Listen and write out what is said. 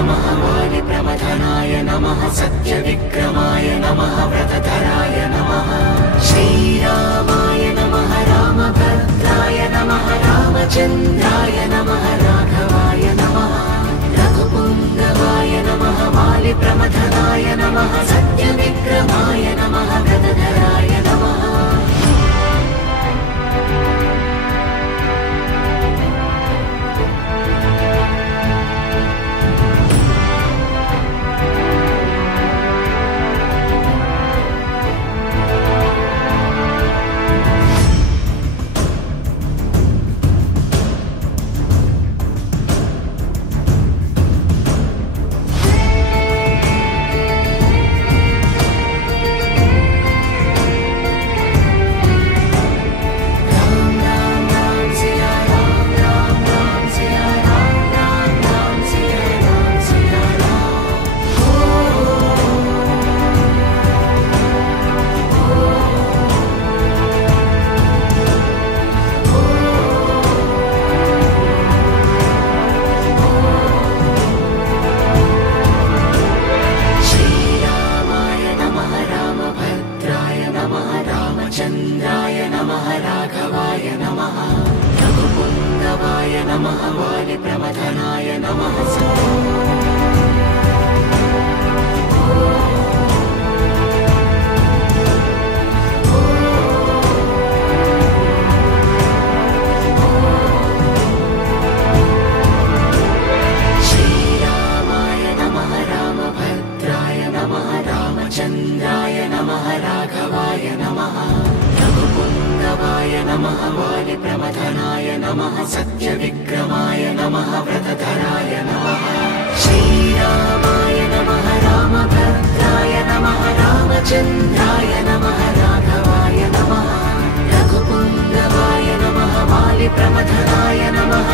नमः वालिप्रमथनाय नमः सत्यविक्रमाय नमः व्रतधराय नमः श्रीरामाय नमः रामभद्राय नमः रामचन्द्राय नमः राघवाय नमः रघुपुङ्गवाय नमः वालिप्रमथनाय नमः सत्यविक्रमाय नमः व्रतधराय नमः चन्द्राय नमः राघवाय नमः रघुपुङ्गवाय नमः वालिप्रमथनाय नमः श्रीरामाय नमः रामभद्राय नमः रामचन्द्राय नमः राघवाय नमः रघुपुङ्गवाय नमः वालिप्रमथनाय नमः सत्यविक्रमाय नमः व्रतधराय नमः श्रीरामाय नमः रामभद्राय नमः रामचन्द्राय नमः राघवाय नमः रघुपुङ्गवाय नमः वालिप्रमथनाय नमः